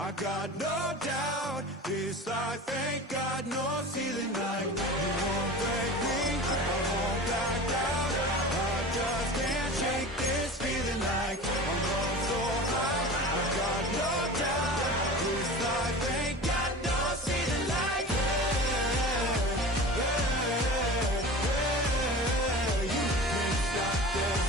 I got no doubt. This life ain't got no ceiling like you won't break me, I won't back down. I just can't shake this feeling like I'm going so high. I got no doubt. This life ain't got no ceiling like you can't stop this.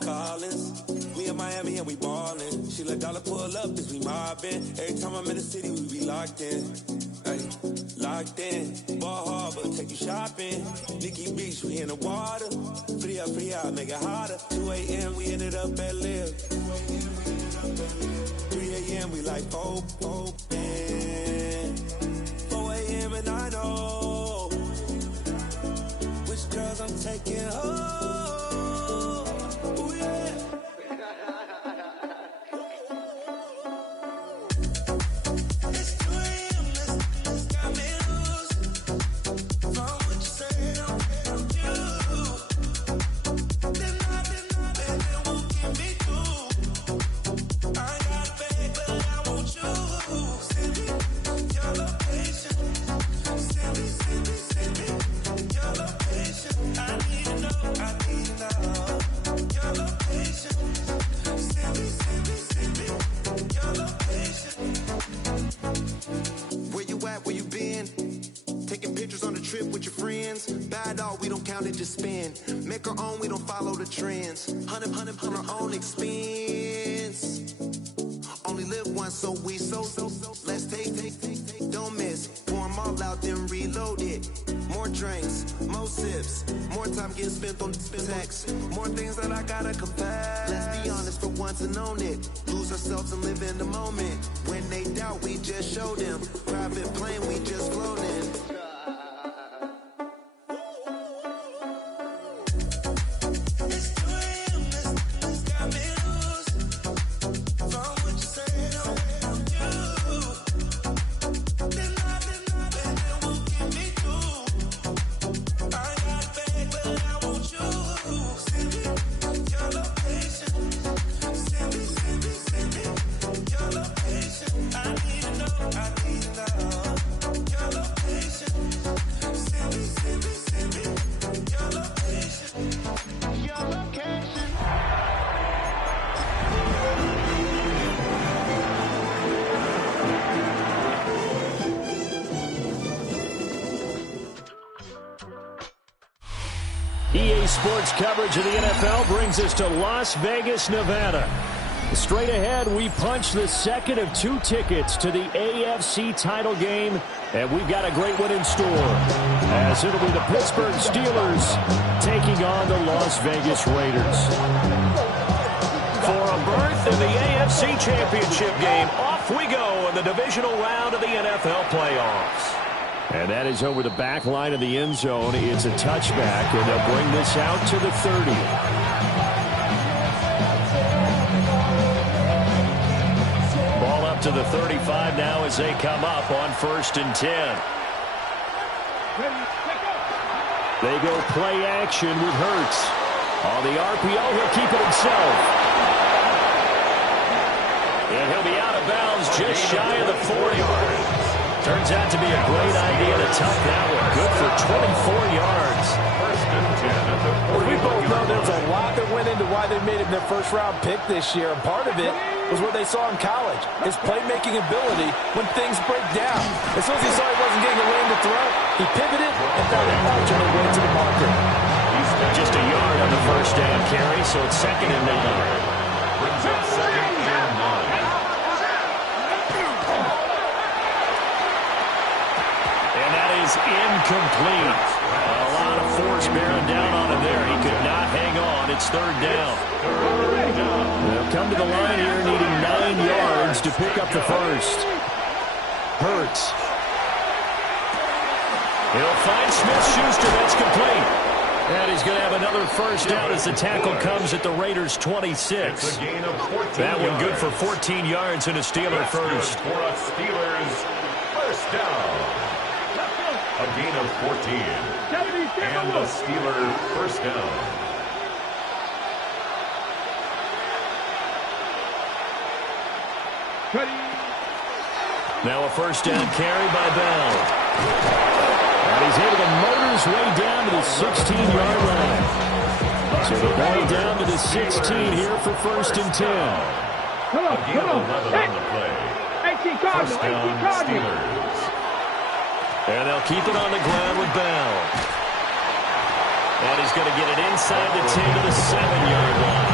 Collins. We in Miami and we ballin'. She let dollar pull up as we mobbin'. Every time I'm in the city, we be locked in. Ay, locked in. Ball Harbor, take you shopping. Nikki Beach, we in the water. Free up, make it hotter. 2 a.m., we ended up at Live. 3 a.m., we like open. 4 a.m. and I know which girls I'm taking home. Just spin, make our own, we don't follow the trends. 100 on our own expense. Only live once, so we so let's take, don't miss. Pour 'em all out, then reload it. More drinks, more sips, more time getting spent on text. More things that I gotta confess. Let's be honest for once and own it. Lose ourselves and live in the moment. When they doubt, we just show them. Private plane, we just floating. Sports coverage of the NFL brings us to Las Vegas, Nevada. Straight ahead, we punch the second of 2 tickets to the AFC title game, and we've got a great one in store, as it'll be the Pittsburgh Steelers taking on the Las Vegas Raiders. For a berth in the AFC Championship game, off we go in the divisional round of the NFL playoffs. And that is over the back line of the end zone. It's a touchback, and they'll bring this out to the 30. Ball up to the 35 now as they come up on 1st and 10. They go play action with Hurts. On the RPO, he'll keep it himself. And he'll be out of bounds just shy of the 40. Turns out to be a great idea to tuck that one. Good for 24 yards. Well, we both know there's a lot that went into why they made it their first-round pick this year. And part of it was what they saw in college, his playmaking ability when things break down. As soon as he saw he wasn't getting a lane to throw, he pivoted and found an alternate way to the marker. Just a yard on the first down carry, so it's 2nd and 9. Brings up 2nd and 9. Incomplete. A lot of force bearing down on him there. He could not hang on. It's third down. They'll come to the line here needing 9 yards to pick up the first. Hurts. He'll find Smith-Schuster. That's complete. And he's going to have another first down as the tackle comes at the Raiders' 26. That one good for 14 yards and a Steeler first. For a Steelers first down. A gain of 14. And a Steeler first down. Now a first down carry by Bell. And he's able to motor his way down to the 16-yard line. So the ball down to the 16 here for first and 10. Come on. 11 on the play. First down, Steelers. And they'll keep it on the ground with Bell. And he's going to get it inside the 10 to the 7-yard line.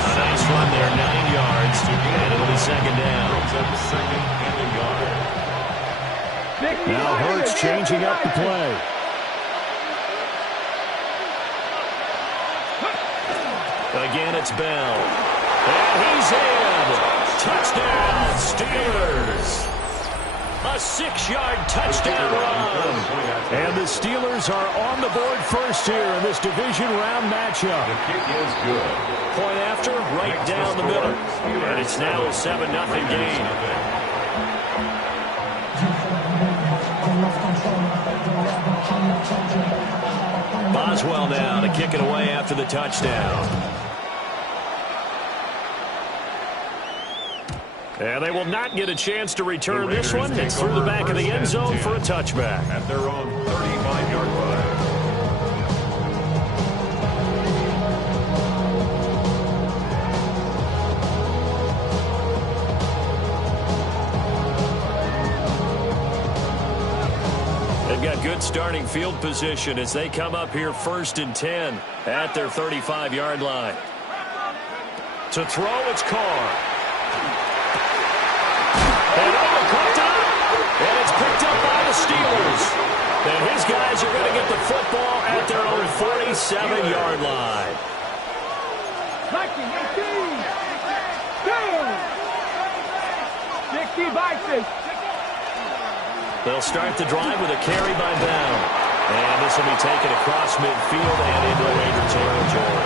A nice run there, 9 yards, and it'll be second down. Second and a yard. Now Hurts changing up the play. Again, it's Bell. And he's in. Touchdown, Steelers. A 6-yard touchdown run. And the Steelers are on the board first here in this division round matchup. The kick is good. Point after, right down the middle. And it's now a 7-0 game. Boswell now to kick it away after the touchdown. And they will not get a chance to return this one. It's through the back of the end zone for a touchback. At their own 35-yard line. Got good starting field position as they come up here first and 10 at their 35-yard line. To throw, it's Carr. And caught up. And it's picked up by the Steelers. And his guys are going to get the football at their own 47-yard line. 60 Vikings. They'll start the drive with a carry by Bell. And this will be taken across midfield and into Raider territory.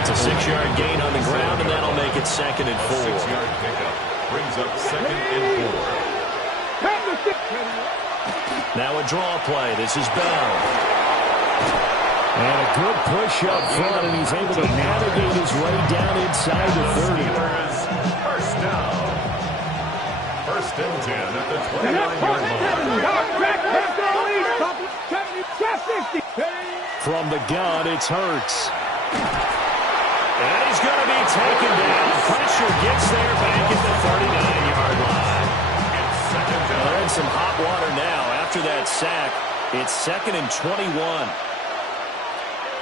It's a 6-yard gain on the ground, and that'll make it second and 4. 6-yard pickup brings up second and 4. Now a draw play. This is Bell. And a good push up front, and he's able to navigate his way down inside the 30. First down. First and 10 at the 29-yard line. From the gun, it's Hurts. And he's going to be taken down. Pressure gets there back at the 39-yard line. They're in some hot water now after that sack. It's second and 21.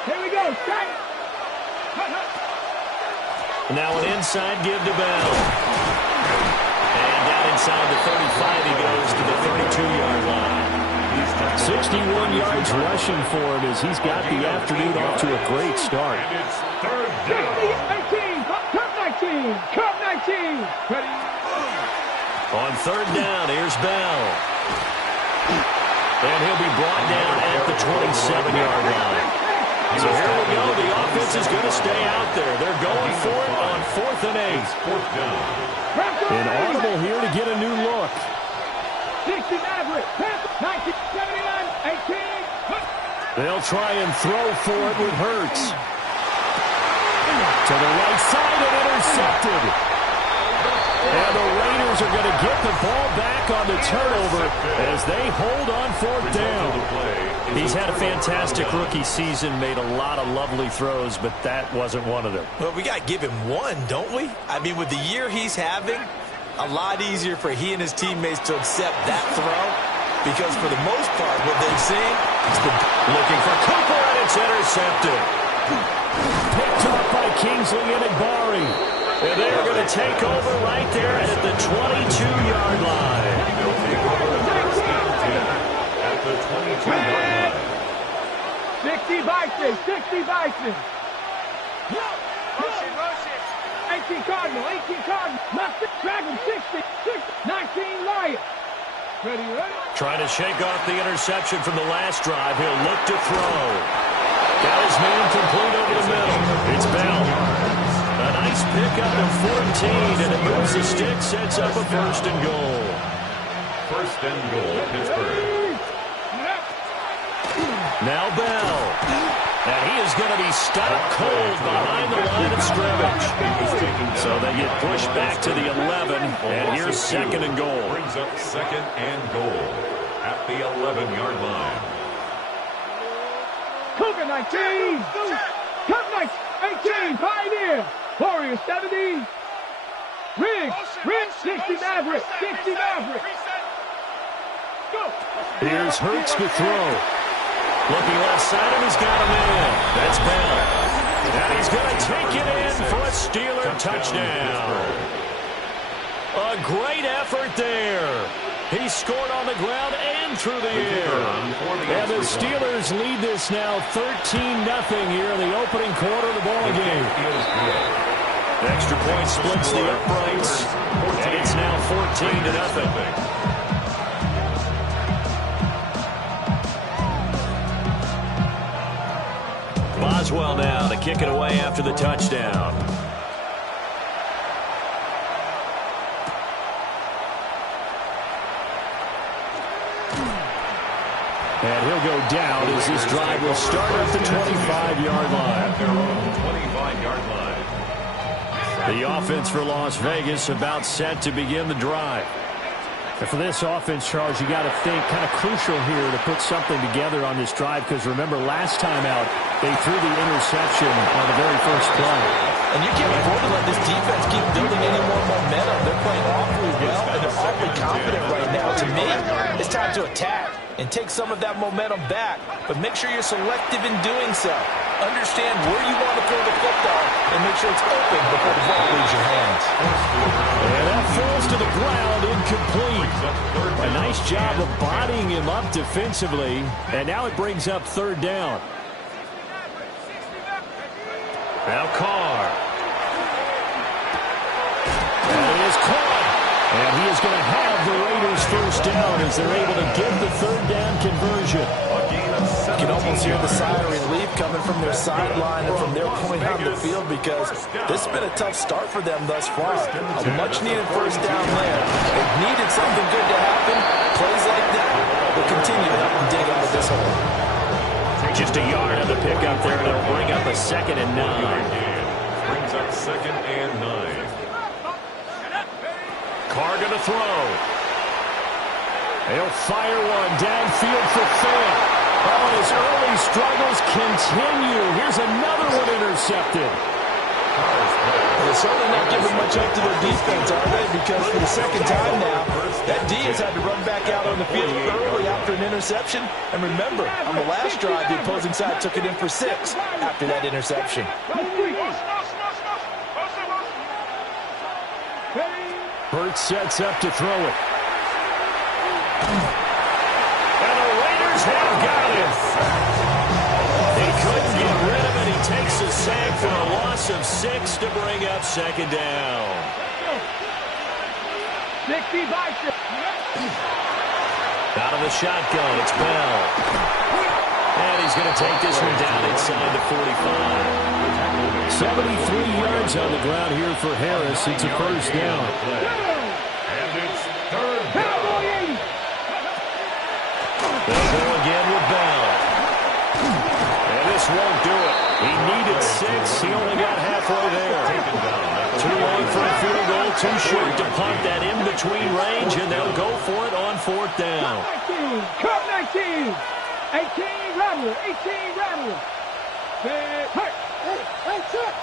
Here we go. Now an inside give to Bell. And down inside the 35, he goes to the 32-yard line. 61 yards rushing for him as he's got the afternoon off to a great start. And it's third down. 18, Cup 19, Cup 19. Ready? On third down, here's Bell. And he'll be brought down at the 27-yard line. So here we go. The offense is going to stay out there. They're going for it on 4th and 8. Fourth down. An audible here to get a new look. 60 Maverick, 1979, 18. They'll try and throw for it with Hurts. To the right side and intercepted. And the Raiders are going to get the ball back on the turnover as they hold on 4th down. He's had a fantastic rookie season, made a lot of lovely throws, but that wasn't one of them. Well, we got to give him one, don't we? I mean, with the year he's having, a lot easier for he and his teammates to accept that throw because for the most part, what they've seen is looking for Cooper, and it's intercepted. Picked up by Kingsley and Igbari. And they're going to take over right there at the 22-yard line. They'll take over the first and 10 at the 22-yard line. 60 Bison, 60 Bison. 18 Cardinal, 18 Cardinal. Left Dragon, 60, 19 Lion. Ready? Trying to shake off the interception from the last drive. He'll look to throw. Got his man complete over the middle. It's Bell. A nice pickup of 14, and it moves the stick, sets up a 1st and goal. 1st and goal, Pittsburgh. Now Bell. And he is going to be stopped cold behind the line of scrimmage. So they get pushed back to the 11, and here's 2nd and goal. Brings up 2nd and goal at the 11-yard line. Cougar 19. Cougar 18. Pioneer. Warriors 70. Riggs 60 Maverick. 60 Maverick. Go. Here's Hurts to throw. Looking left side, and he's got him in. That's Bell. And he's going to take it in for a Steeler touchdown. A great effort there. He scored on the ground and through the air. And the Steelers lead this now 13-0 here in the opening quarter of the ball game. The extra point splits the uprights, and it's now 14-0. Boswell now to kick it away after the touchdown. And he'll go down as this drive will start at the 25-yard line. Their own 25-yard line. The offense for Las Vegas about set to begin the drive. And for this offense, Charles, you got to think kind of crucial here to put something together on this drive, because remember last time out they threw the interception on the very first play. And you can't afford to let this defense keep building any more momentum. They're playing awfully well, and they're awfully confident right now. To me, it's time to attack and take some of that momentum back, but make sure you're selective in doing so. Understand where you want to throw the football and make sure it's open before the ball leaves your hands. And that falls to the ground, incomplete. A nice job of bodying him up defensively, and now it brings up 3rd down. Now Carr. And it is caught. And he is going to have the Raiders 1st down as they're able to get the 3rd down conversion. You can almost hear the sigh of relief coming from their sideline and from their point on the field, because this has been a tough start for them thus far. A much-needed 1st down there. They've needed something good to happen. Plays like that will continue to help them dig out of this hole. Just a yard on the pickup there to bring up a 2nd and 9. Brings up 2nd and 9. Carr going to throw. He'll fire one downfield for Fant. Oh, and his early struggles continue. Here's another one intercepted. They're certainly not giving much up to their defense, are they? Because for the 2nd time now, that D has had to run back out on the field early after an interception. And remember, on the last drive, the opposing side took it in for 6 after that interception. Hurts sets up to throw it. And the Raiders have got him. He couldn't get rid of it. He takes a sack for a loss of 6 to bring up 2nd down. 60 Bison. Out of the shotgun, it's Bell. And he's going to take this one down inside the 45. 73 yards on the ground here for Harris. It's a 1st down. And it's 3rd down. They'll go again with Bell. And this won't do it. He needed 6. He only got halfway there. Too long for a field goal. Too short to punt that in-between range, and they'll go for it on 4th down. 19. 19. 18 Rattler. 18 Rattler. Hurt. Hey, check.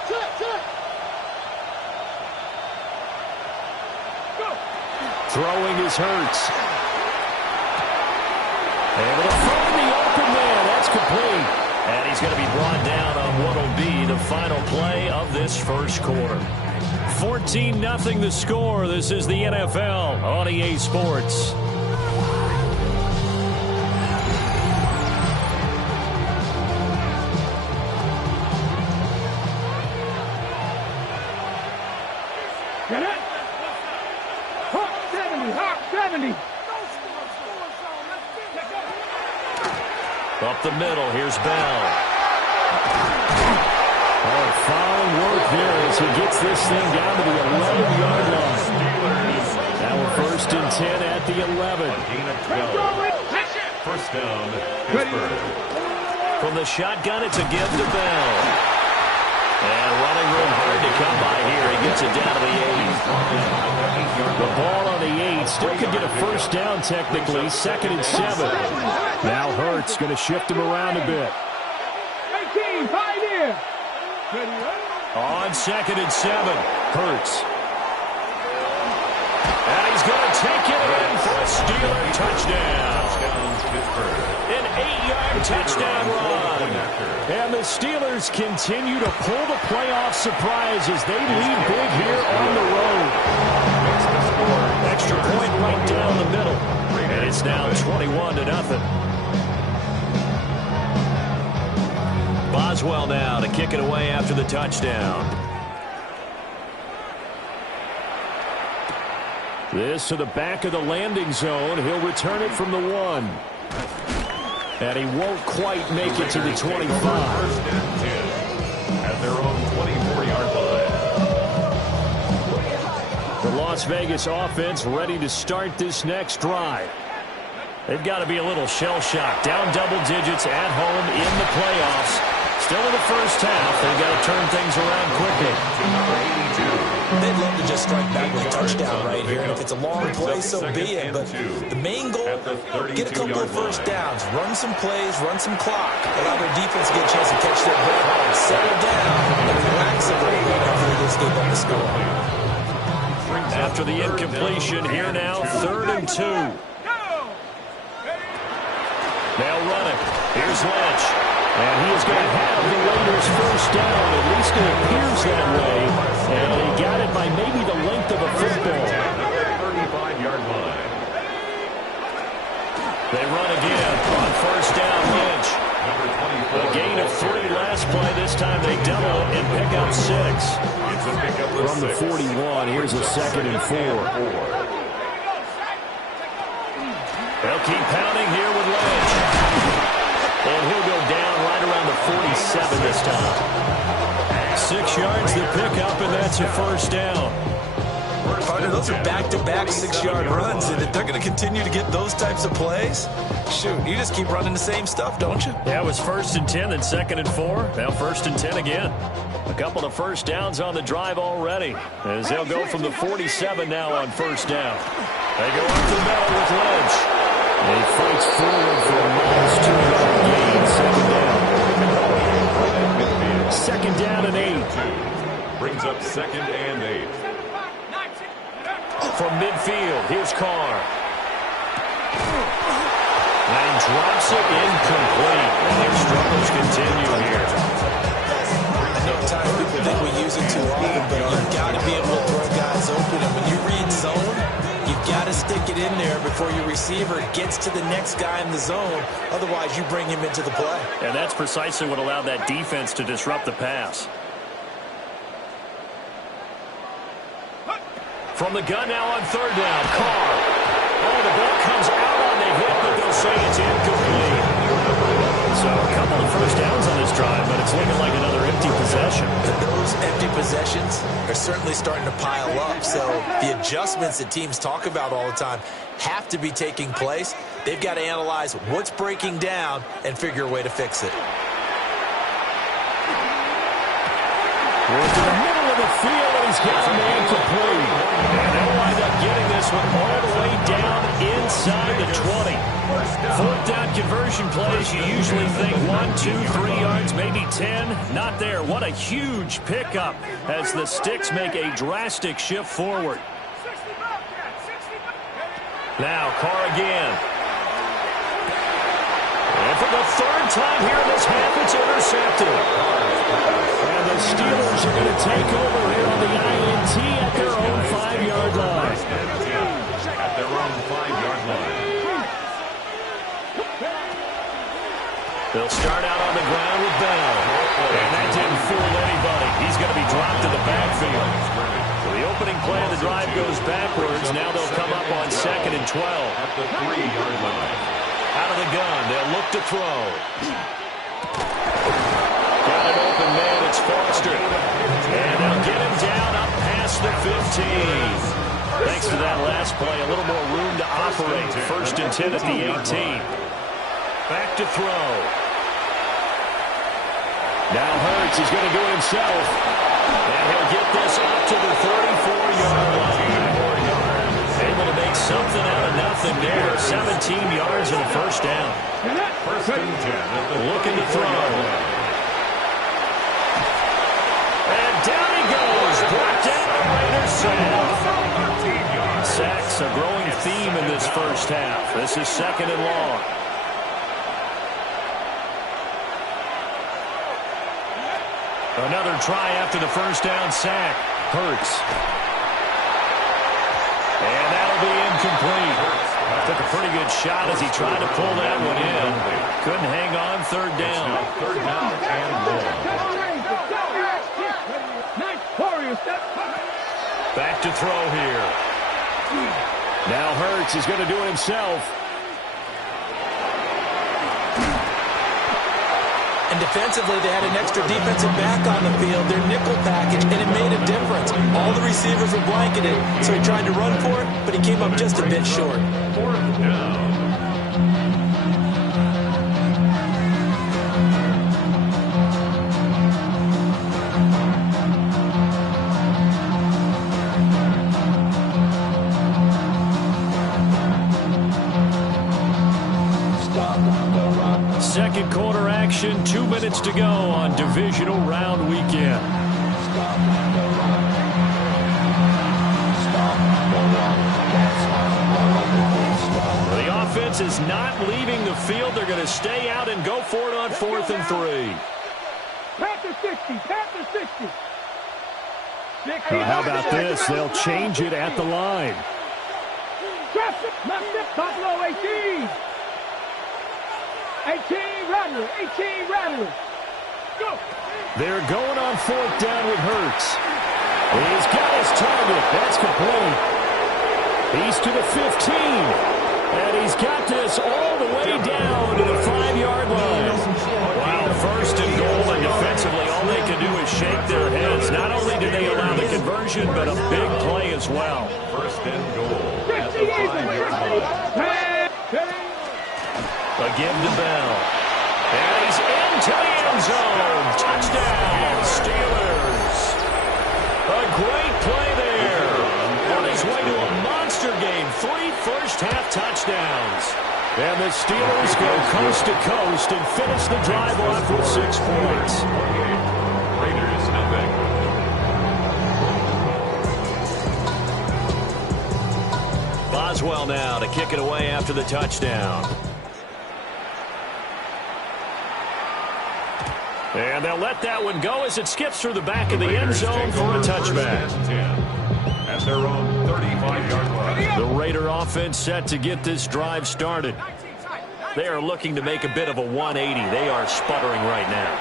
Go. Throwing is Hurts. Able to find the open man. That's complete. And he's going to be brought down on what will be the final play of this 1st quarter. 14-0 the score. This is the NFL on EA Sports. Get it? Hawk 70, Hawk 70. Up the middle, here's Bell. Oh, fine work there as he gets this thing down to the 11-yard line. Now we're 1st and 10 at the 11. First down, Pittsburgh. From the shotgun, it's a give to Bell. And running room hard to come by here. He gets it down to the 8. The ball on the 8. Still could get a first down technically. 2nd and 7. Now Hurts going to shift him around a bit. 18, 5 here. On 2nd and 7. Hurts. And he's going to take it in for a Steeler touchdown. An 8-yard touchdown run. And the Steelers continue to pull the playoff surprise as they lead big here on the road. Extra point right down the middle. And it's now 21-0. Boswell now to kick it away after the touchdown. This to the back of the landing zone. He'll return it from the 1. And he won't quite make it to the 25. First and 10 at their own 24-yard line. The Las Vegas offense ready to start this next drive. They've got to be a little shell-shocked. Down double digits at home in the playoffs. Still in the first half. They've got to turn things around quickly. They'd love to just strike back with a touchdown right here. And if it's a long play, so be it. But the main goal, get a couple of first downs. Run some plays, run some clock. Allow their defense to get a chance to catch their breath. Settle down and relax a little bit after they just gave up the score. After the incompletion, here now, 3rd and 2. Now running. Here's Lynch. And he is going to have the Raiders first down. At least it appears that way. And he got it by maybe the length of a football. 35-yard line. They run again on first down, Lynch. A gain of 3 last play. This time they double it and pick up 6. From the 41, here's a 2nd and 4. They'll keep pounding here with Lynch. And he'll go down right around the 47 this time. 6 yards to pick up, and that's a first down. Partner, those are back-to-back 6-yard runs, and if they're going to continue to get those types of plays, shoot, you just keep running the same stuff, don't you? Yeah, it was 1st and 10, then 2nd and 4. Now 1st and 10 again. A couple of first downs on the drive already, as they'll go from the 47 now on first down. They go up the middle with Lynch. He fights forward for a minus 2-yard gain. 2nd down and 8. Brings up 2nd and 8. From midfield, here's Carr. And he drops it incomplete. And their struggles continue here. I know at times people think we use it too often, but you've got to be able to throw guys open. And when you read zone, you've got to stick it in there before your receiver gets to the next guy in the zone. Otherwise, you bring him into the play. And that's precisely what allowed that defense to disrupt the pass. From the gun now on 3rd down, Carr. Oh, the ball comes out on the hit, but they'll say it's incomplete. So a couple of first downs on this drive, but it's looking like another empty possession. Those empty possessions are certainly starting to pile up. So the adjustments that teams talk about all the time have to be taking place. They've got to analyze what's breaking down and figure a way to fix it. We're to the middle of the field, and he's got a man complete. And they'll wind up getting this one all the way down inside the 20. 4th down conversion plays, you usually think 1, 2, 3 yards, maybe 10. Not there. What a huge pickup as the Sticks make a drastic shift forward. Now, Carr again. And for the 3rd time here in this half, it's intercepted. And the Steelers are going to take over here on the INT at their own 5-yard line. At their own 5-yard line. They'll start out on the ground with Bell. And that didn't fool anybody. He's going to be dropped in the backfield. So the opening play and 12. At the 3-yard line. Out of the gun, they'll look to throw. Got an open man, it's Foster. And they'll get him down up past the 15. Thanks to that last play, a little more room to operate. 1st and 10 at the 18. Back to throw. Now Hurts is going to do it himself. And he'll get this up to the 34-yard line. Able to make something out of nothing there. 17 yards and a first down. 1st and 10. Looking to throw. And down he goes. Brought down the Raiders sack. Sacks a growing theme in this first half. This is 2nd and long. Another try after the first down sack. Hurts. And that'll be incomplete. Took a pretty good shot as he tried to pull that one in. Couldn't hang on. 3rd down. 3rd down and long. Back to throw here. Now Hurts is going to do it himself. And defensively, they had an extra defensive back on the field, their nickel package, and it made a difference. All the receivers were blanketed, so he tried to run for it, but he came up just a bit short. 4th down. Second quarter action, 2 minutes to go on divisional round weekend. The offense is not leaving the field. They're going to stay out and go for it on 4th and 3. Panther 60, Panther 60. How about this? They'll change it at the line. Buffalo 18. 18 Rattler, 18 Rattler. Go. They're going on 4th down with Hurts. He's got his target. That's complete. He's to the 15. And he's got this all the way down to the 5-yard line. Wow, 1st and goal, and defensively all they can do is shake their heads. Not only did they allow the conversion, but a big play as well. 1st and goal. At the 5-yard line. A give to Bell. And he's into the end zone. Touchdown, Steelers. A great play there. On his way to a monster game. 3 first-half touchdowns. And the Steelers go coast to coast and finish the drive off with 6 points. Raiders nothing. Boswell now to kick it away after the touchdown. And they'll let that one go as it skips through the back of the end zone for a touchback. At their own 35-yard line. The Raider offense set to get this drive started. They are looking to make a bit of a 180. They are sputtering right now.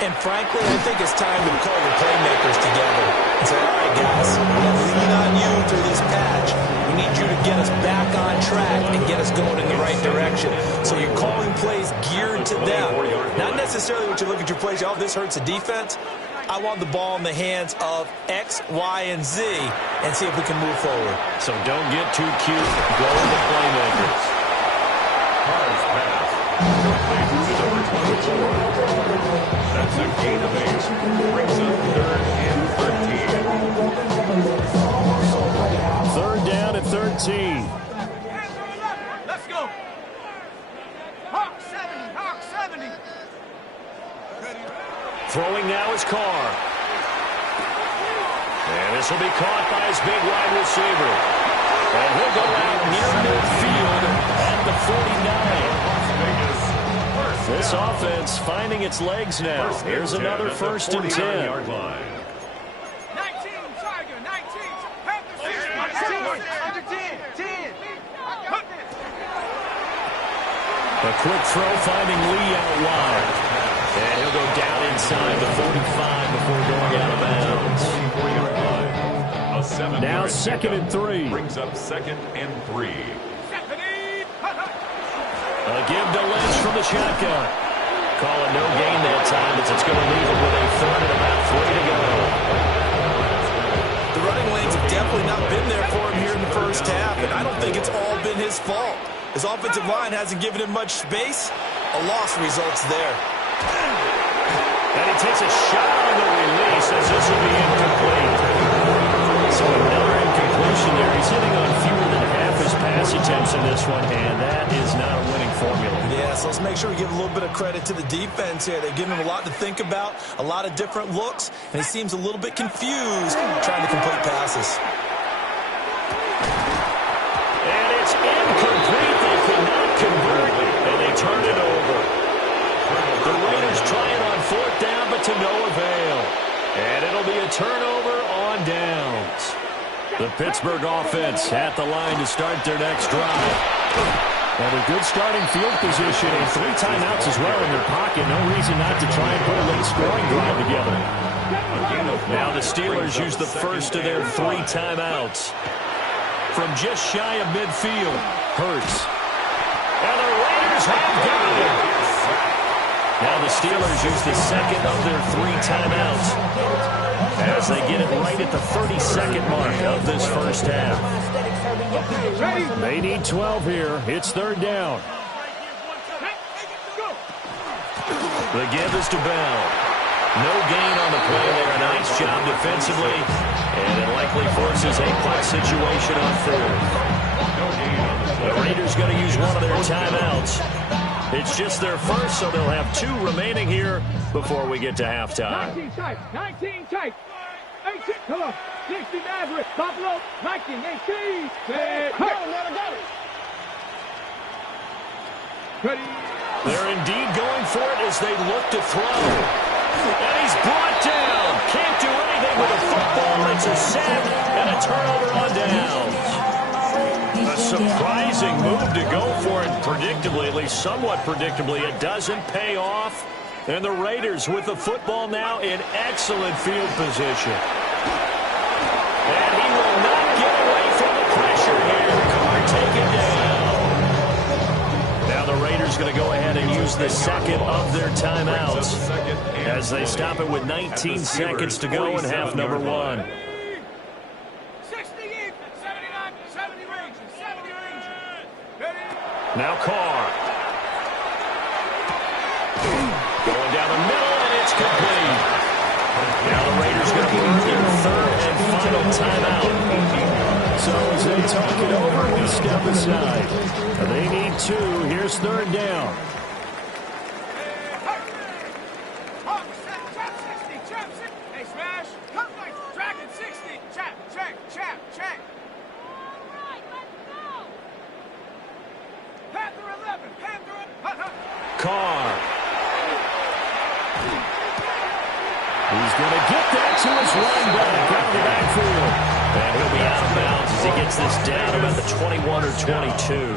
And frankly, I think it's time to call your playmakers together and say, all right, guys, we're going to lean on you through this patch. We need you to get us back on track and get us going in the right direction. So you're calling plays geared to them. Not necessarily what you look at your plays, oh, this hurts the defense. I want the ball in the hands of X, Y, and Z and see if we can move forward. So don't get too cute. Go to the playmakers. Carr's pass. To number 24. That's a gain of 8. Brings up 3rd and 13. 3rd down and 13. Let's go. Hawk 70, Hawk 70. Throwing now is Carr. And this will be caught by his big wide receiver. And he'll go out near midfield at the 49. This offense finding its legs now. Here's another 1st and 10. 19, Tiger, 19. Under 10, 10. A quick throw finding Lee out wide. And he'll go down inside the 45 before going out of bounds. A 7-yard Now now 2nd and 3. Brings up 2nd and 3. A give to Lynch from the shotgun. Call it no gain that time as it's going to leave him with a 3rd and about 3 to go. The running lanes have definitely not been there for him here in the first half, and I don't think it's all been his fault. His offensive line hasn't given him much space. A loss results there. And he takes a shot on the release as this will be incomplete. So another incompletion there. He's hitting on fewer than half his pass attempts in this one, and that is not a winning formula. Yeah, so let's make sure we give a little bit of credit to the defense here. They've given him a lot to think about, a lot of different looks, and he seems a little bit confused trying to complete passes. And it's incomplete. They cannot convert, and they turn it over. The Raiders trying on 4th down, but to no avail. And it'll be a turnover on downs. The Pittsburgh offense at the line to start their next drive. And a good starting field position and 3 timeouts as well in their pocket. No reason not to try and put a late scoring drive together. Now the Steelers use the first of their 3 timeouts. From just shy of midfield, Hurts. And the Raiders have got it. Now the Steelers use the second of their 3 timeouts as they get it right at the 32nd mark of this first half. They need 12 here. It's 3rd down. The give is to Bell. No gain on the play there. A nice job defensively. And it likely forces a punt situation on 4th. The Raiders going to use one of their timeouts. It's just their first, so they'll have 2 remaining here before we get to halftime. 19 tight, 19 tight. 18, come on. 60 Maverick, Buffalo, 19, 18. Ready. They're indeed going for it as they look to throw. And he's brought down. Can't do anything with a football. It's a sack and a turnover on downs. A surprising move to go for it predictably, at least somewhat predictably. It doesn't pay off. And the Raiders with the football now in excellent field position. And he will not get away from the pressure here. Carr taken down. Now the Raiders going to go ahead and use the second of their timeouts as they stop it with 19 seconds to go in half number 1. Now Carr. Going down the middle, and it's complete. Now the Raiders going to move their 3rd and final timeout. So as they talk it over, we step aside. They need 2. Here's 3rd down. Carr. He's going to get that to his running back out of the backfield. And he'll be out of bounds as he gets this down about the 21 or 22.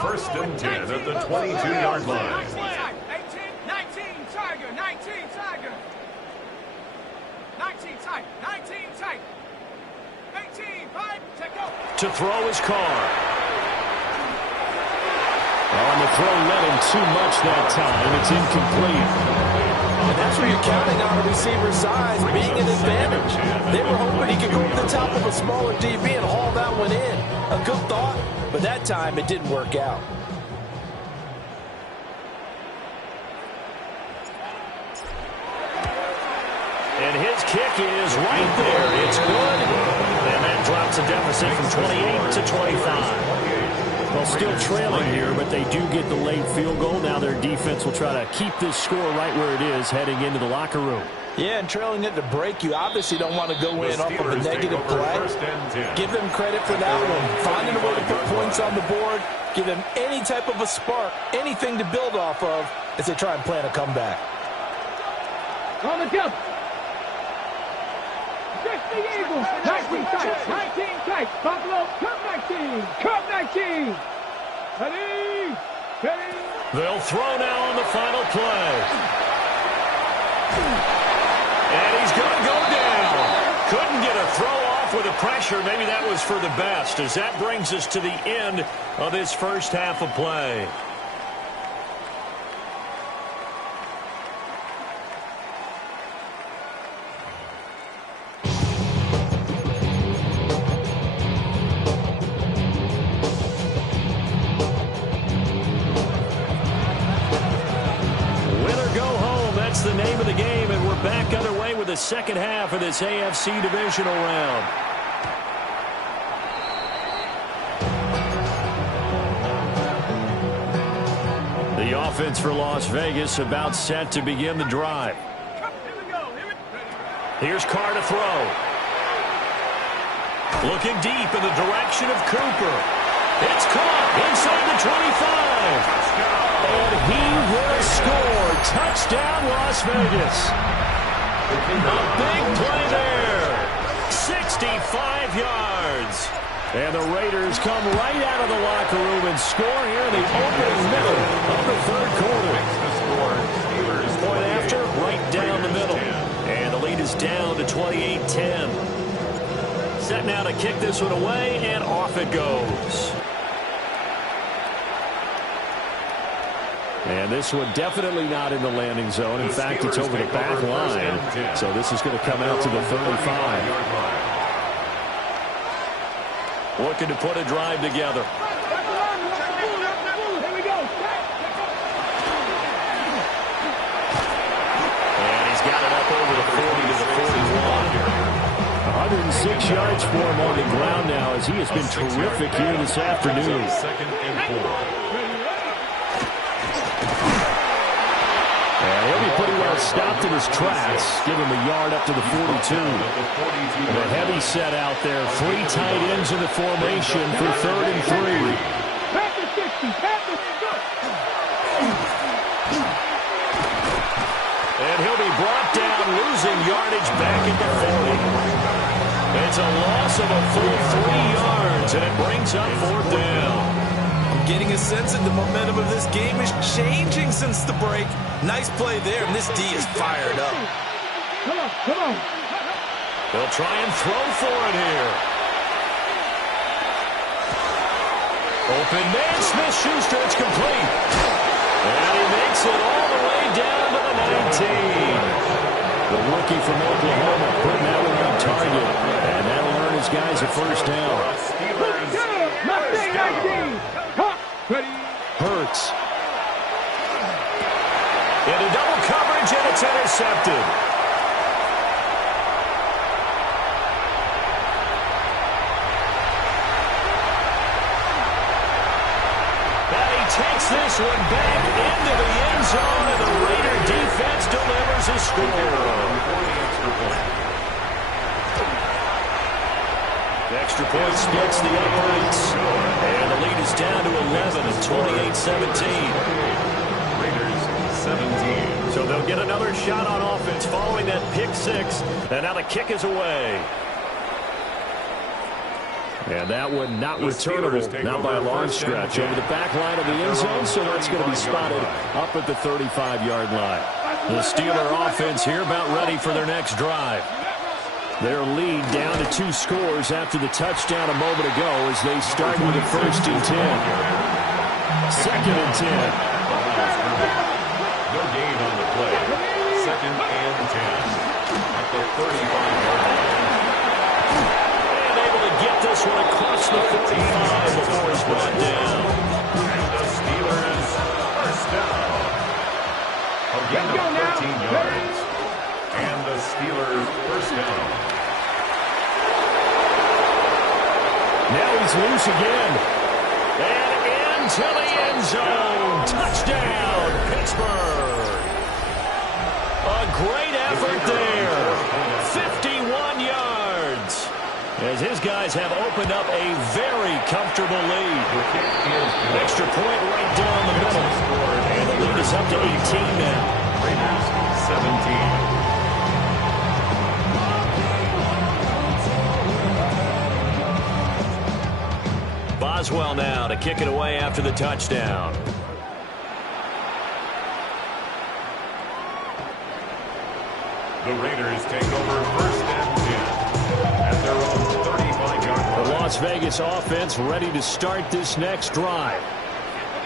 1st and 10 at the 22-yard line. 19 Tiger, 19 Tiger. 19 tight, 19 tight. 18, 5, check go. To throw his Carr. On the throw led him too much that time. It's incomplete. And that's where you're counting on the receiver's size being an advantage. They were hoping he could go over the top of a smaller DB and haul that one in. A good thought, but that time it didn't work out. And his kick is right there. It's good. And that drops a deficit from 28 to 25. Well, still trailing here, but they do get the late field goal. Now their defense will try to keep this score right where it is heading into the locker room. Yeah, and trailing it to break, you obviously don't want to go in off of a negative play. Give them credit for that one. Finding a way to put points on the board, give them any type of a spark, anything to build off of as they try and plan a comeback. On the jump. 60 Eagles, 19 tight, 19 tight. Buffalo, Cup 19, Cup 19. Ready, ready. They'll throw now on the final play. And he's going to go down. Couldn't get a throw off with a pressure, maybe that was for the best, as that brings us to the end of this first half of play. The name of the game, and we're back underway with the second half of this AFC divisional round. The offense for Las Vegas about set to begin the drive. Here's Carr to throw. Looking deep in the direction of Cooper. It's caught inside the 25. And he will score. Touchdown, Las Vegas. A big play there. 65 yards. And the Raiders come right out of the locker room and score here in the opening middle of the third quarter. Point after, right down the middle. And the lead is down to 28-10. Set now to kick this one away, and off it goes. And this one definitely not in the landing zone. In fact, it's over the back line. So this is going to come out to the 35. Looking to put a drive together. And he's got it up over the 40 to the 41. 106 yards for him on the ground now, as he has been terrific here this afternoon. Second and 4. And he'll be pretty well stopped in his tracks. Give him a yard up to the 42. The heavy set out there. 3 tight ends in the formation for 3rd and 3. And he'll be brought down, losing yardage back at the 40. It's a loss of a full 3 yards, and it brings up 4th down. Getting a sense that the momentum of this game is changing since the break. Nice play there, and this D is fired up. Come on. They'll try and throw for it here. Open man, Smith-Schuster, it's complete. And he makes it all the way down to the 19. The rookie from Oklahoma putting that one on target. And that'll earn his guys a first down. Hurts. Into double coverage, and it's intercepted. And he takes this one back into the end zone, and the Raider defense delivers a score. The extra point splits the uprights, and the lead is down to 11 at 28-17. Raiders 17. So they'll get another shot on offense following that pick 6, and now the kick is away. And that one not returnable, not by a long stretch, over the back line of the end zone, so that's going to be spotted up at the 35-yard line. The Steeler offense here about ready for their next drive. Their lead down to 2 scores after the touchdown a moment ago as they start with a 1st and 10. 2nd and 10. No gain on the play. 2nd and 10. At the 35-yard line. And able to get this one across the 45 before he's brought down. And the Steelers first down. A gain of 13 yards. And the Steelers first down. Now he's loose again. And into the end zone. Touchdown, Pittsburgh. A great effort there. 51 yards. As his guys have opened up a very comfortable lead. Extra point right down the middle. And the lead is up to 18 now. Raiders 17. Boswell now to kick it away after the touchdown. The Raiders take over 1st and 10 at their own 35. Vegas offense ready to start this next drive.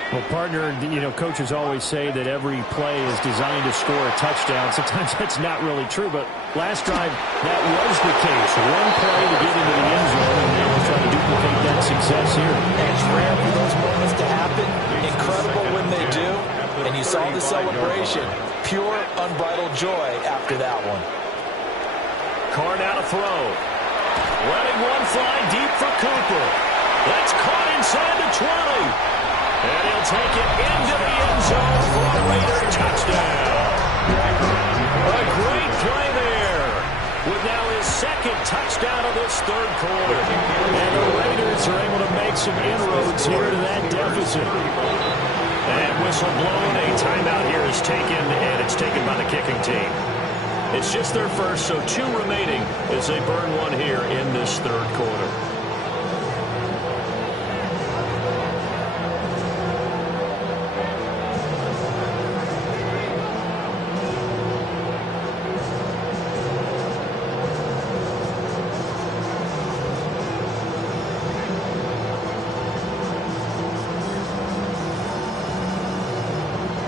Well, partner, coaches always say that every play is designed to score a touchdown. Sometimes that's not really true, but last drive, that was the case. One play to get into the end zone, and now we'll try to duplicate that success here. And it's rare for those moments to happen. Incredible when they do. And you saw the celebration. Pure, unbridled joy after that one. Carr now to throw. Letting one fly deep for Cooper. That's caught inside the 20. And he'll take it into the end zone for a Raider touchdown. A great play there, with now his second touchdown of this third quarter. And the Raiders are able to make some inroads here to that deficit. And whistle blown, a timeout here is taken, and it's taken by the kicking team. It's just their first, so 2 remaining as they burn one here in this third quarter.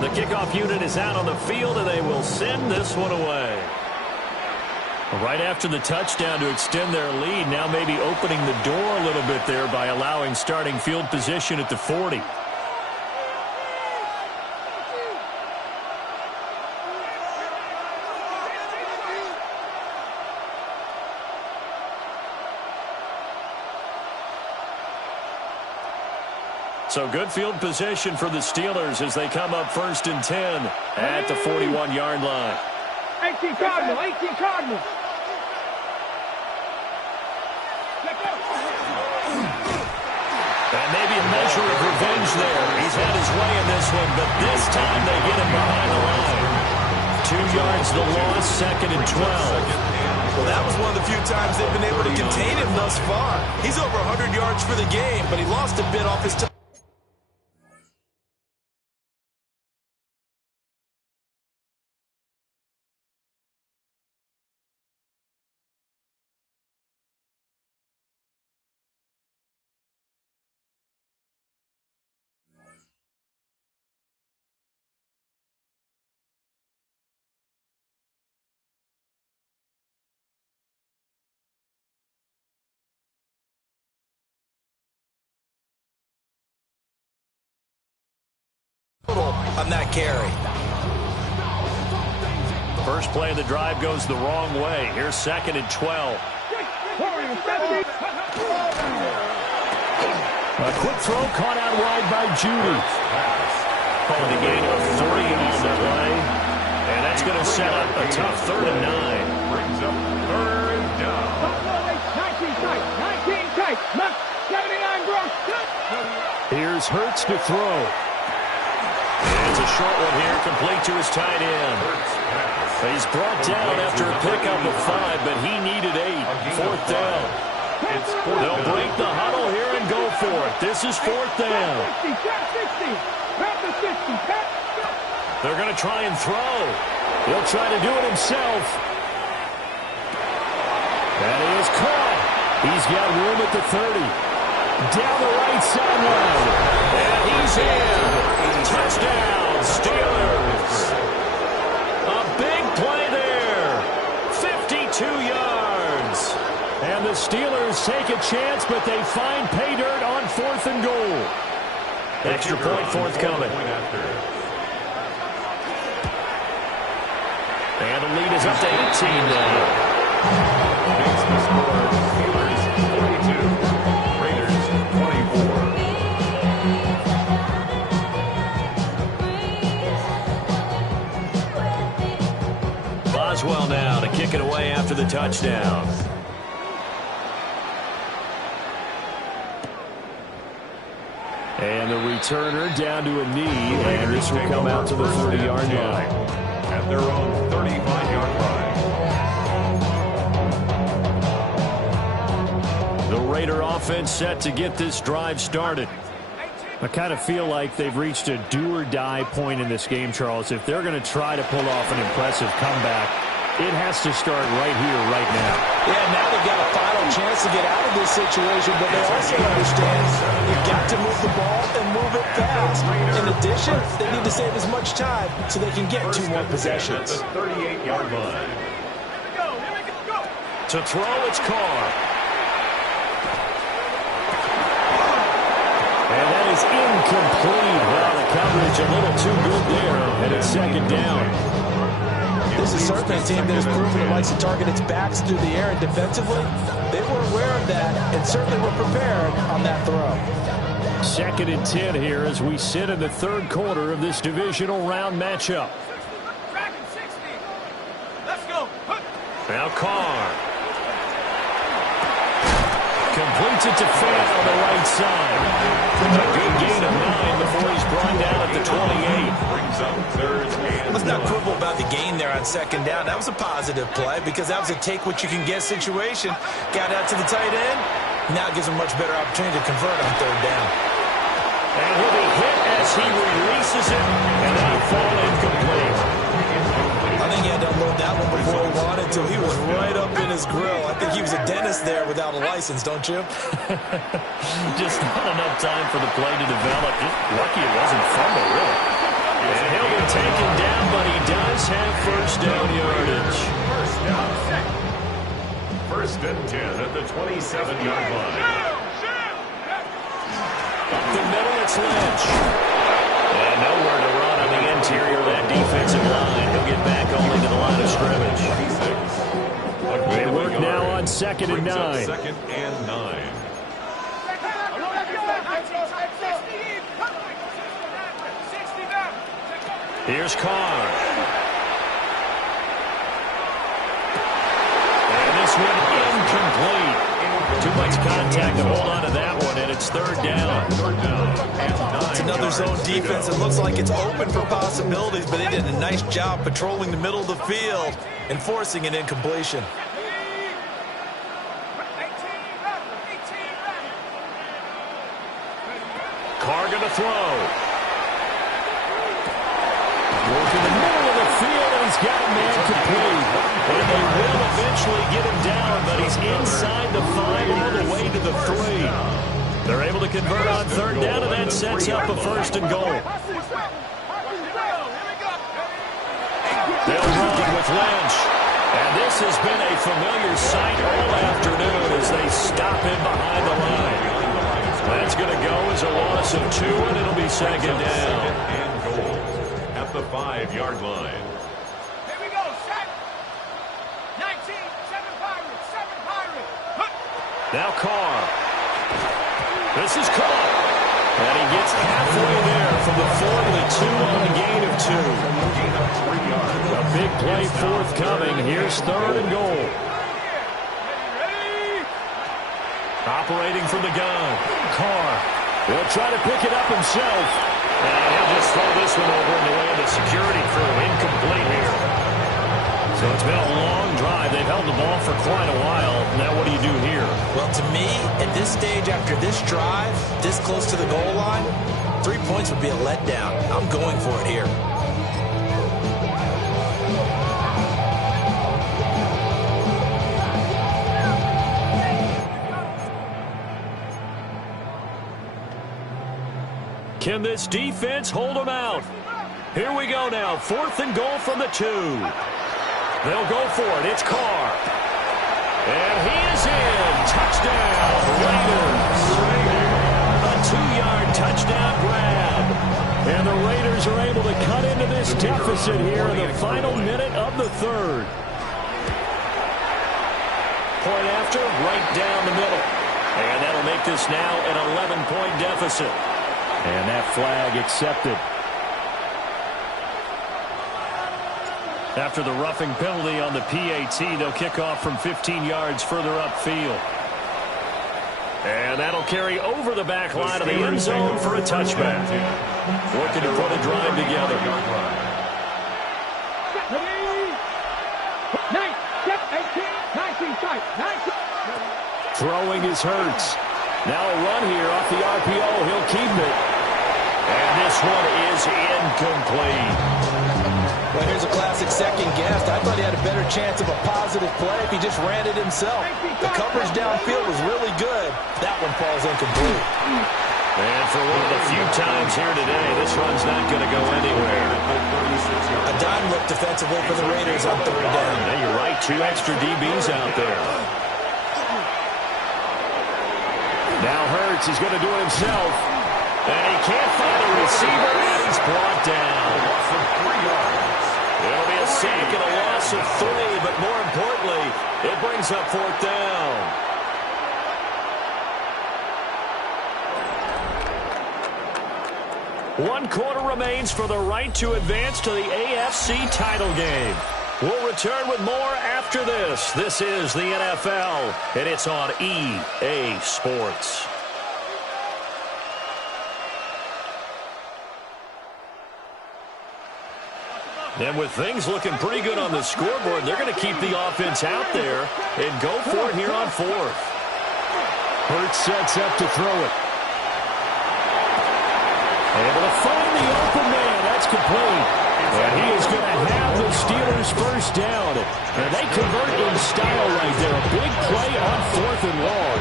The kickoff unit is out on the field, and they will send this one away. Right after the touchdown to extend their lead, now maybe opening the door a little bit there by allowing starting field position at the 40. So good field position for the Steelers as they come up 1st and 10 at the 41-yard line. 18 Cardinals, 18 Cardinals. And maybe a measure of revenge there. He's had his way in this one, but this time they get him behind the line. 2 yards the loss, 2nd and 12. Well, that was one of the few times they've been able to contain him thus far. He's over 100 yards for the game, but he lost a bit off his time. On that carry. First play of the drive goes the wrong way. Here's 2nd and 12. A quick throw caught out wide by Judy. Calling a gain of 3 on the play. And that's going to set up a tough 3rd and 9. Brings up 3rd down. 19 tight, 79 gross. Here's Hurts to throw. It's a short one here, complete to his tight end. He's brought down after a pickup of 5, but he needed 8. 4th down. They'll break the huddle here and go for it. This is 4th down. They're going to try and throw. He'll try to do it himself. And he is caught. He's got room at the 30. Down the right sideline. And he's in. Touchdown, Steelers. A big play there. 52 yards. And the Steelers take a chance, but they find pay dirt on 4th and goal. Extra point forthcoming. And the lead is up to 18 now. Makes the score Steelers 42, Raiders 24. Boswell now to kick it away after the touchdown. And the returner down to a knee, and this will come out to the 40-yard line. At their own 35-yard line. The Raider offense set to get this drive started. I kind of feel like they've reached a do-or-die point in this game, Charles. If they're going to try to pull off an impressive comeback, it has to start right here, right now. Yeah, now they've got a final chance wants to get out of this situation, but they also understand you've got to move the ball and move it fast. In addition, they need to save as much time so they can get 2 more possessions. The 38-yard line. To throw, it's Carr. And that is incomplete. Well, the coverage a little too good there, and it's second down. This is certainly a team that has proven it likes to target its backs through the air, and defensively, they were aware of that and certainly were prepared on that throw. 2nd and 10 here as we sit in the 3rd quarter of this divisional round matchup. Now Carr. Completes it to Fant on the right side. A good gain of 9 before he's brought down at the 28. Brings up 3rd and Let's not 1. quibble about the gain there on 2nd down. That was a positive play because that was a take-what-you-can-get situation. Got out to the tight end. Now it gives him a much better opportunity to convert on 3rd down. And he'll be hit as he releases it, and that'll fall incomplete. I think he had to unload that one before he wanted to. He was right up in his grill. I think he was a dentist there without a license, don't you? Just not enough time for the play to develop. Just lucky it wasn't fumble, really. And he'll be taken down, but he does have 1st down yardage. 1st and 10 at the 27-yard line. Up the middle, it's Lynch. And nowhere to run on the interior of that defensive line. He'll get back only to the line of scrimmage. They work now on 2nd and 9. 2nd and 9. Here's Carr. And this one incomplete. Too much contact to hold on to that one, and it's 3rd down. It's another zone defense. It looks like it's open for possibilities, but they did a nice job patrolling the middle of the field and forcing an incompletion. Carr going to throw. Working the middle of the field, and he's got a man complete. And they will eventually get him down, but he's inside the 5 all the way to the 3. They're able to convert on 3rd down, and that sets up a 1st and goal. They'll run with Lynch. And this has been a familiar sight all afternoon as they stop him behind the line. That's going to go as a loss of 2, and it'll be 2nd down. And goal at the 5-yard line. Here we go, set. 19, 7 Pirates. Now Carr. This is caught. And he gets halfway there from the 4 to the 2 on the gain of 2. A big play forthcoming. Here's 3rd and goal. Operating from the gun. Carr will try to pick it up himself. And he'll just throw this one over in the way of the security crew. Incomplete here. So it's been a long drive. They've held the ball for quite a while. Now what do you do here? Well, to me, at this stage after this drive, this close to the goal line, 3 points would be a letdown. I'm going for it here. Can this defense hold them out? Here we go now. 4th and goal from the 2. They'll go for it. It's Carr. And he is in. Touchdown, Raiders. A 2-yard touchdown grab. And the Raiders are able to cut into this deficit here in the final minute of the 3rd. Point after, right down the middle. And that'll make this now an 11-point deficit. And that flag accepted. After the roughing penalty on the PAT, they'll kick off from 15 yards further upfield. And that'll carry over the back line of the end zone for a touchback. Working to put a drive together. Throwing is Hurts. Now a run here off the RPO. He'll keep it. And this one is incomplete. Well, here's a classic second guess. I thought he had a better chance of a positive play if he just ran it himself. The coverage downfield was really good. That one falls incomplete. And for one of the few times here today, this run's not going to go anywhere. A dime look defensively for the Raiders on third down. Yeah, you're right. 2 extra DBs out there. Now Hurts is going to do it himself. And he can't find a receiver, and he's brought down. It'll be a sack and a loss of 3, but more importantly, it brings up 4th down. One quarter remains for the right to advance to the AFC title game. We'll return with more after this. This is the NFL, and it's on EA Sports. And with things looking pretty good on the scoreboard, they're going to keep the offense out there and go for it here on 4th. Hurts sets up to throw it. Able to find the open man. That's complete. And he is going to have the Steelers first down. And they convert in style right there. A big play on 4th and long.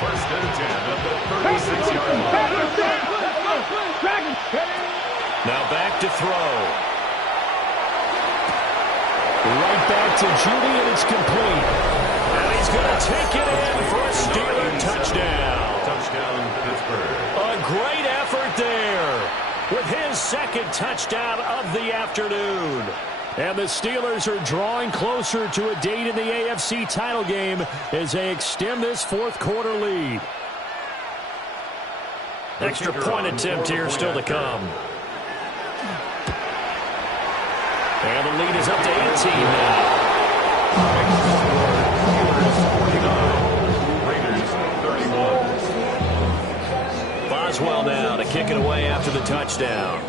First and 10 at the 36-yard line. Now back to throw. Right back to Judy, and it's complete. And he's going to take it in for a Steeler touchdown. Touchdown, Pittsburgh. A great effort there with his second touchdown of the afternoon. And the Steelers are drawing closer to a date in the AFC title game as they extend this 4th quarter lead. Extra point attempt here still to come. And the lead is up to 18 now. Boswell now to kick it away after the touchdown.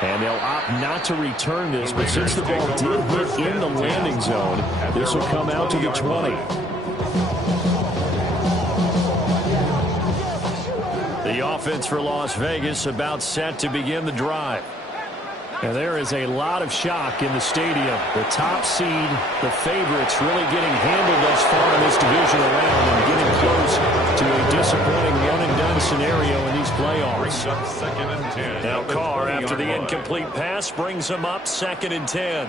And they'll opt not to return this, but since the ball did hit in the landing zone, this will come out to the 20. The offense for Las Vegas about set to begin the drive. And there is a lot of shock in the stadium. The top seed, the favorites, really getting handled thus far in this division round and getting close to a disappointing one-and-done scenario in these playoffs. Second and 10. Now Carr, after the incomplete pass, brings him up 2nd and 10.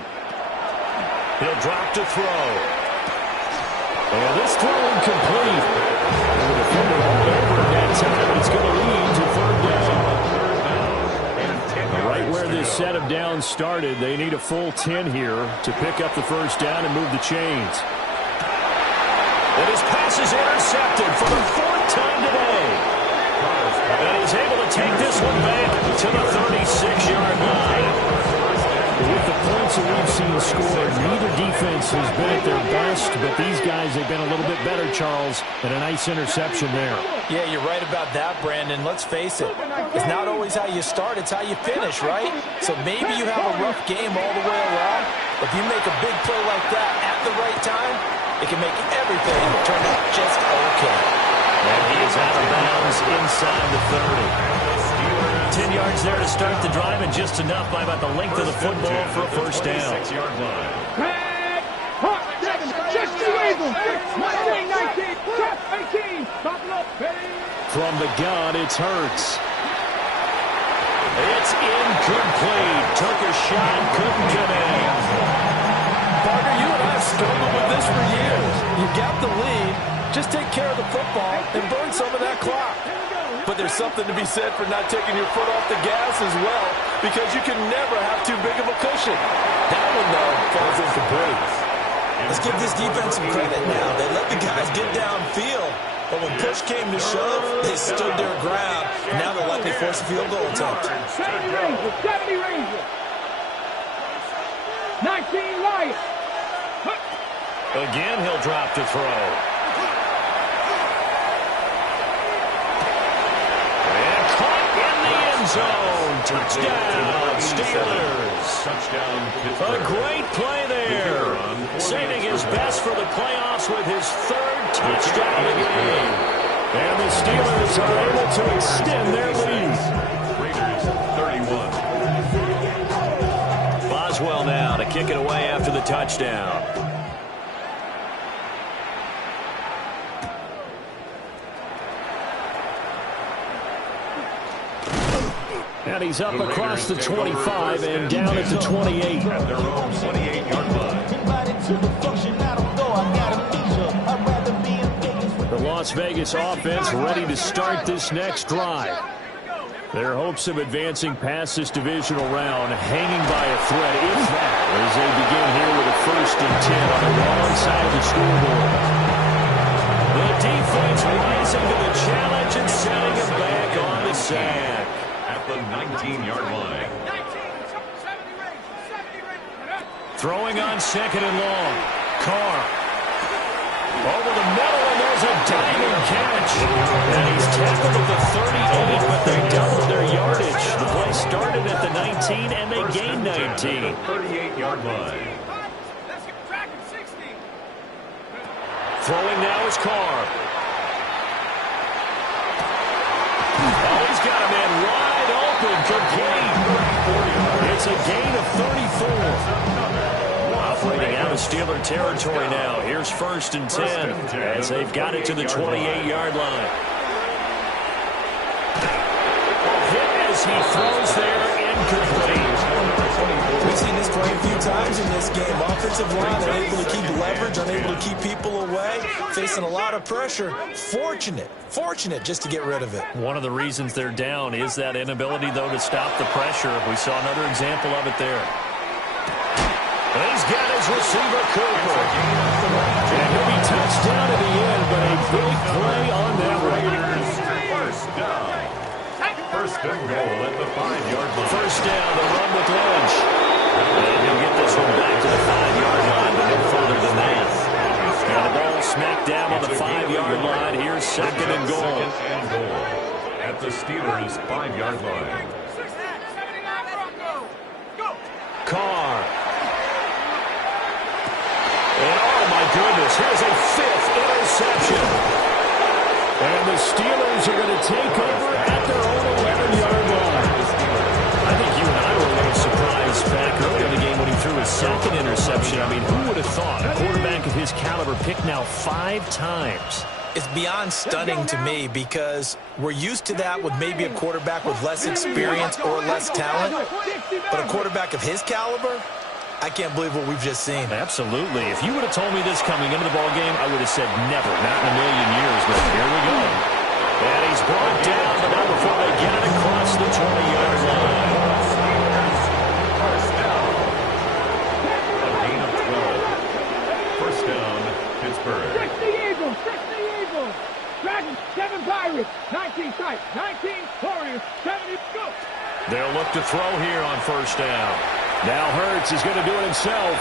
He'll drop to throw. And this throw incomplete. And the defender all over that time. It's going to lead to 3rd down. Right where this set of downs started, they need a full 10 here to pick up the first down and move the chains. And his pass is intercepted for the 4th time today. And he's able to take this one back to the 36-yard line. With the points that we've seen scored, neither defense has been at their best, but these guys have been a little bit better, Charles, and a nice interception there. Yeah, you're right about that, Brandon. Let's face it. It's not always how you start, it's how you finish, right? So maybe you have a rough game all the way around. If you make a big play like that at the right time, it can make everything turn out just okay. And he is out of bounds inside the 30. 10 yards there to start the drive, and just enough by about the length of the football for a first down. From the gun, it's Hurts. It's incomplete. Took a shot, couldn't connect. Partner, you and I have struggled with this for years. You got the lead, just take care of the football and burn some of that clock. But there's something to be said for not taking your foot off the gas as well, because you can never have too big of a cushion. That one, though, falls incomplete. Let's give this defense some credit now. They let the guys get downfield, but when push came to shove, they stood their ground, and now they'll likely force a field goal attempt. 70 Rangers. 19 Lions. Again, he'll drop to throw. Zone. Touchdown, Steelers. A great play there. Saving his best for the playoffs with his 3rd touchdown of the game. And the Steelers are able to extend their lead. kick it away after the touchdown. And he's up across the 25 and down at the 28. At their own 28-yard line. The Las Vegas offense ready to start this next drive. Their hopes of advancing past this divisional round hanging by a thread, if that, as they begin here with a 1st and 10 on the wrong side of the scoreboard. The defense rising to the challenge and setting it back on the sack. At the 19-yard line. Throwing on 2nd and long. Carr. Over the middle, and there's a diving catch. And he's tackled at the 38, but they doubled their yardage. The play started at the 19, and they gained 19. The 38-yard line. Throwing now is Carr. Oh, he's got a man wide open, complete. It's a gain of 34. Operating out of Steeler territory now. Here's 1st and 10 as they've got it to the 28-yard line. Hit as he throws there, incomplete. We've seen this play a few times in this game. Offensive line unable to keep leverage, unable to keep people away, facing a lot of pressure. Fortunate just to get rid of it. One of the reasons they're down is that inability, though, to stop the pressure. We saw another example of it there. And he's got his receiver, Cooper. And he'll be touched down at the end, but a big play on that Raiders. First down. First and goal at the 5-yard line. First down, the run with Lynch. And he'll get this one back to the 5-yard line, but no further than that. And the ball smacked down on the 5-yard line. Here's 2nd and goal. Second and goal at the Steelers' 5-yard line. Carr. And oh my goodness, here's a 5th interception. And the Steelers are going to take over at their own 11-yard line. I think you and I were a little surprised back early in the game when he threw his 2nd interception. I mean, who would have thought a quarterback of his caliber picked now 5 times? It's beyond stunning to me because we're used to that with maybe a quarterback with less experience or less talent. But a quarterback of his caliber, I can't believe what we've just seen. Absolutely. If you would have told me this coming into the ballgame, I would have said never, not in a million years. But here we go. And he's brought down, but not before they get it across the 20-yard line. First down. A gain of 12. First down, Pittsburgh. 60 Eagles, 60 Eagles. Dragons, 7 Pirates, 19 Titans, 19 Warriors, 70 go. They'll look to throw here on first down. Now Hurts is going to do it himself.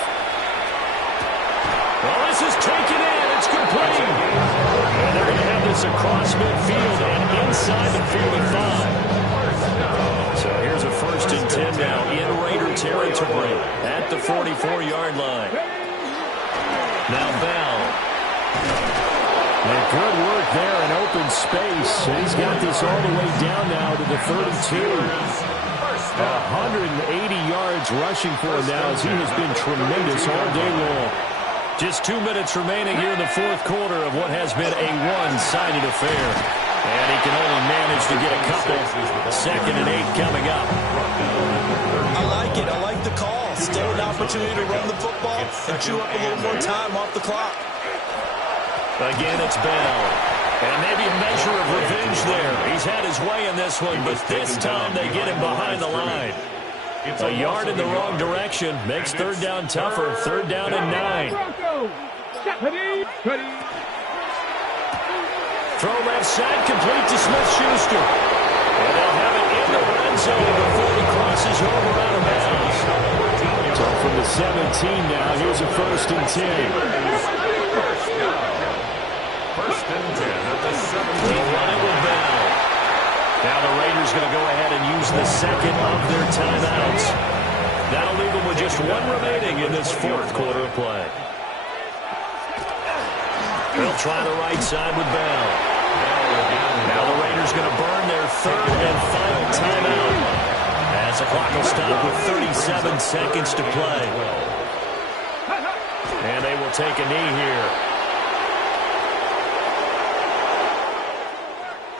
Well, this is taken in. It's complete. And they're going to have this across midfield and inside the 45. So here's a 1st and 10 now in Raider territory at the 44-yard line. Now Bell. And good work there in open space. And he's got this all the way down now to the 32. 180 yards rushing for him now as he has been tremendous all day long. Just 2 minutes remaining here in the 4th quarter of what has been a one-sided affair. And he can only manage to get a couple. 2nd and 8 coming up. I like it. I like the call. Still an opportunity to run the football and chew up a little more time off the clock. Again, it's Bell. And maybe a measure of revenge there. He's had his way in this one, but this time they get him behind the line. A yard in the wrong direction makes 3rd down tougher. 3rd down and 9. Throw left side, complete to Smith-Schuster. And they'll have it in the red zone before he crosses over out of bounds. So from the 17 now, here's a 1st and 10. First and 10 at the 17. With Bell. Now the Raiders going to go ahead and use the 2nd of their timeouts. That'll leave them with just 1 remaining in this 4th quarter of play. They'll try the right side with Bell. Now the Raiders going to burn their 3rd and final timeout as the clock will stop with 37 seconds to play. And they will take a knee here.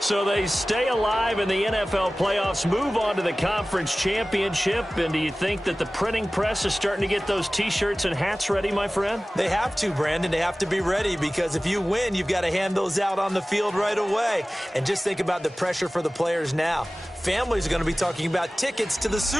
So they stay alive in the NFL playoffs, move on to the conference championship. And do you think that the printing press is starting to get those T-shirts and hats ready, my friend? They have to, Brandon. They have to be ready because if you win, you've got to hand those out on the field right away. And just think about the pressure for the players now. Families are going to be talking about tickets to the Super Bowl.